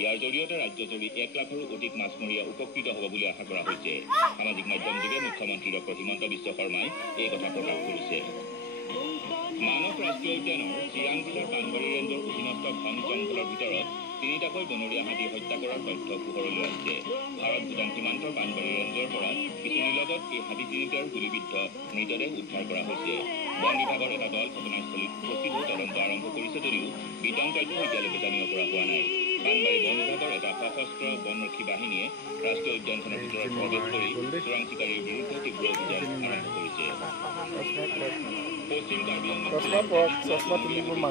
ইয়াৰ জৰিয়তে ৰাজ্যজুৰি 1 লাখৰো অধিক মাছমৰীয়া উপকৃত হ'ব বুলি আশা কৰা হৈছে। সামাজিক মাধ্যমযোগে মুখ্যমন্ত্ৰী ডক্টৰ হিমন্ত বিশ্ব শৰ্মাই এই কথা প্ৰকাশ কৰিছে। মানস ৰাষ্ট্ৰীয় উদ্যানৰ চিৰাং জিলাৰ পানবাৰী ৰেঞ্জৰ অধীনস্থ ঘন জংঘলৰ ভিতৰত 3টাকৈ বনৰীয়া হাতী হত্যা কৰাৰ তথ্য পোহৰলৈ আহিছে। ভাৰত ভূটান সীমান্তৰ পানবাৰী ৰেঞ্জৰ পৰা কিছু নিলগত এই হাতী 3টাৰ গুলীবিদ্ধ মৃতদেহ উদ্ধাৰ কৰা হৈছে। বন বিভাগৰ এটা দল ঘটনাস্থলীত উপস্থিত হৈ তদন্ত আৰম্ভ কৰিছে যদিও বিতং তথ্য এতিয়ালৈকে জানিব পৰা হোৱা নাই। পানবাৰী বন বিভাগৰ এটা সশস্ত্ৰ বনৰক্ষী বাহিনীয়ে ৰাষ্ট্ৰীয় উদ্যানখনৰ ভিতৰত প্ৰৱেশ কৰি চোৰাং চিকাৰীৰ বিৰুদ্ধে তীব্ৰ অভিযান আৰম্ভ কৰিছে। পশ্চিম কাৰ্বি আংলং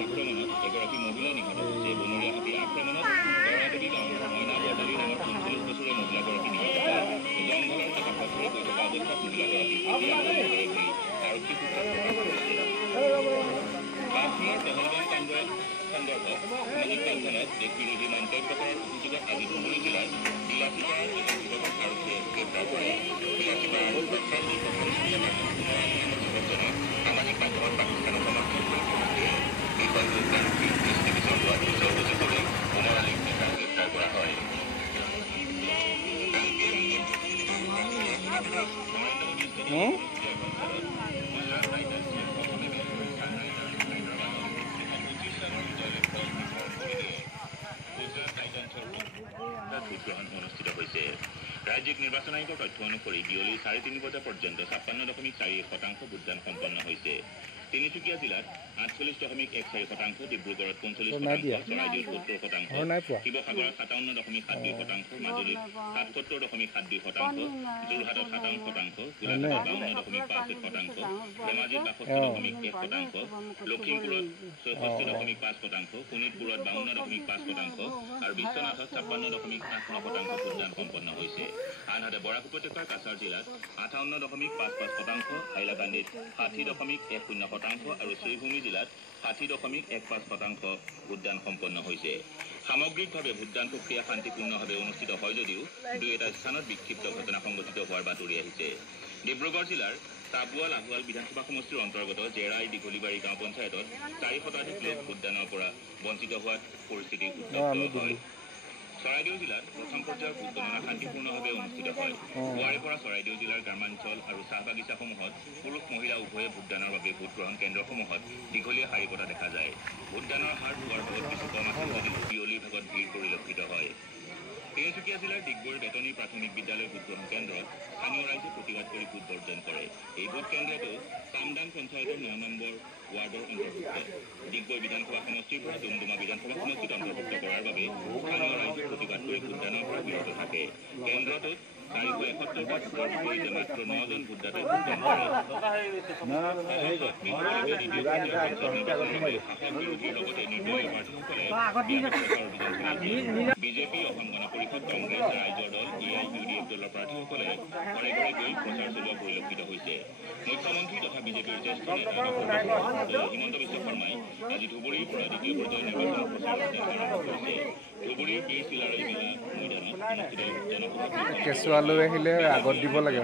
আক্ৰমণত এগৰাকী মহিলা নিহত হৈছে। বনৰীয়া হাতীৰ আক্ৰমণত দৰাদেৱী গাঁৱৰ মইনা বৰদলৈ নামৰ 45 বছৰীয়া মহিলাগৰাকী নিহত হয়। জংঘলৰ এটা পথেৰে গৈ থকা অৱস্থাত মহিলাগৰাকীক হাতী আক্ৰমণ কৰে বুলি আৰক্ষী সূত্ৰই প্ৰকাশ কৰিছে। কাশ্মীৰৰ পহলগাম কাণ্ডৰ সন্দৰ্ভত সামাজিক মাধ্যমত দেশ বিৰোধী মন্তব্য কৰাৰ অভিযোগত আজি ধুবুৰী জিলাৰ বিলাসীপাৰাৰ এজন যুৱকক আৰক্ষীয়ে গ্ৰেপ্তাৰ কৰে। বিলাসীপাৰাৰ সামাজিক মাধ্যমত পাকিস্তানৰ সমৰ্থন কৰি বিষয়টো দৃষ্টিগোচৰ হোৱাত গোচৰ ৰুজু কৰি ওমৰ আলীক নেতাক গ্ৰেপ্তাৰ কৰা হয়। ভোটগ্ৰহণ অনুষ্ঠিত হৈছে। ৰাজ্যিক নিৰ্বাচন আয়োগৰ তথ্য অনুসৰি বিয়লি 3:30 বজা পৰ্যন্ত 56.4% ভোটদান সম্পন্ন হৈছে। তিনিচুকীয়া জিলাত 48.14%, ডিব্ৰুগড়ত 45%, চৰাইদেউত 70%, শিৱসাগৰত 57.72%, মাজুলীত 77.72%, যোৰহাটত 57%, গোলাঘাটত 52.61%, ধেমাজিত 62.1%, লখিমপুৰত 64.5%, শোণিতপুৰত 52.5% আৰু বিশ্বনাথত 56.89% ভোটদান সম্পন্ন হৈছে। আনহাতে বৰাক উপত্যকাৰ কাছাৰ জিলাত 58.55%, হাইলাকান্দিত 60.10% আৰু শ্ৰীভূমি জিলাত 60.15% ভোটদান সম্পন্ন হৈছে। সামগ্ৰিকভাৱে ভোটদান প্ৰক্ৰিয়া শান্তিপূৰ্ণভাৱে অনুষ্ঠিত হয় যদিও দুই এটা স্থানত বিক্ষিপ্ত ঘটনা সংঘটিত হোৱাৰ বাতৰি আহিছে। ডিব্ৰুগড় জিলাৰ চাবুৱা লাহোৱাল বিধানসভা সমষ্টিৰ অন্তৰ্গত জেৰাই দীঘলীবাৰী গাঁও পঞ্চায়তত 4 শতাধিক লোক ভোটদানৰ পৰা বঞ্চিত হোৱাৰ পৰিস্থিতি উত্তপ্ত হয়। চৰাইদেউ জিলাত প্ৰথম পৰ্যায়ৰ ভোট গণনা শান্তিপূৰ্ণভাৱে অনুষ্ঠিত হয়। পুৱাৰে পৰা চৰাইদেউ জিলাৰ গ্ৰামাঞ্চল আৰু চাহ বাগিচাসমূহত পুৰুষ মহিলা উভয়ে ভোটদানৰ বাবে ভোটগ্ৰহণ কেন্দ্ৰসমূহত দীঘলীয়া শাৰী পতা দেখা যায়। ভোটদানৰ হাৰ পুৱাৰ ভাগত কিছু কম আছিল যদিও বিয়লিৰ ভাগত ভিৰ পৰিলক্ষিত হয়। তিনিচুকীয়া জিলাৰ ডিগবৈ বেতনী প্ৰাথমিক বিদ্যালয় ভোটগ্ৰহণ কেন্দ্ৰত স্থানীয় ৰাইজে প্ৰতিবাদ কৰি ভোট বৰ্জন কৰে। এই ভোট কেন্দ্ৰটো কামদাং পঞ্চায়তৰ 9 নম্বৰ ৱাৰ্ডৰ অন্তৰ্ভুক্ত। ডিগবৈ বিধানসভা সমষ্টিৰ পৰা ডুমডুমা বিধানসভা সমষ্টিত অন্তৰ্ভুক্ত কৰাৰ বাবে স্থানীয় ৰাইজে প্ৰতিবাদ কৰি ভোটদানৰ পৰা বিৰত থাকে। কেন্দ্ৰটোত 471টা ভোটৰ বিপৰীতে মাত্ৰ 9জন ভোটদাতাই ভোটদান কৰে। বিজেপি, অসম গণ পৰিষদ, কংগ্ৰেছ, ৰাইজৰ দল, AIUDF দলৰ প্ৰাৰ্থীসকলে ঘৰে ঘৰে গৈ প্ৰচাৰ চলোৱা পৰিলক্ষিত হৈছে। মুখ্যমন্ত্ৰী তথা বিজেপিৰ জ্যেষ্ঠ নেতা হিমন্ত বিশ্ব শৰ্মাই আজি ধুবুৰীৰ পৰা দ্বিতীয় পৰ্যায়ৰ নিৰ্বাচনৰ প্ৰচাৰ অভিযান আৰম্ভ কৰিছে। ধুবুৰীৰ বীৰ চিলাৰায় মেলা মৈদানত অনুষ্ঠিত জনসভাত কেঁচুৱালৈ আহিলে আগত দিব লাগে।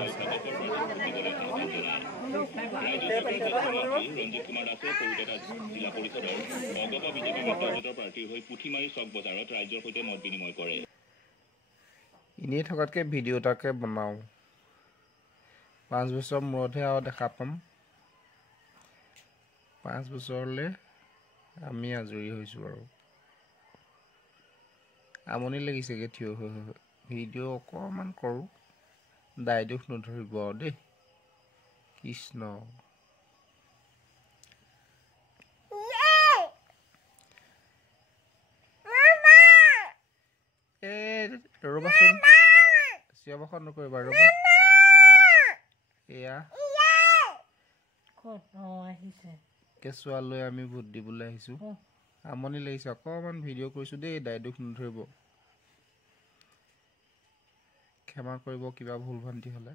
ৰঞ্জিত কুমাৰ দাসে সৰুপেটা জিলা পৰিষদৰ অগপ বিজেপি মিত্ৰজোঁটৰ প্ৰাৰ্থীৰ হৈ পুথিমাৰী চক বজাৰত ৰাইজৰ সৈতে মত বিনিময় কৰে। এনেই থকাতকৈ ভিডিঅ' এটাকে বনাওঁ। 5 বছৰ মূৰতহে আৰু দেখা পাম। 5 বছৰলৈ আমি আজৰি হৈছোঁ আৰু আমনি লাগিছেগৈ থিয় হৈ হৈ। ভিডিঅ' অকণমান কৰোঁ, দায় দোষ নধৰিব আৰু দেই। কৃষ্ণ ৰ'বাচোন, চিঞৰ বাখৰ নকৰিবা, ৰ'বা। এয়া কেঁচুৱালৈ আমি ভোট দিবলৈ আহিছোঁ। আমনি লাগিছে, অকণমান ভিডিঅ' কৰিছোঁ দেই, দায় দোষ নধৰিব, ক্ষমা কৰিব কিবা ভুল ভ্ৰান্তি হ'লে।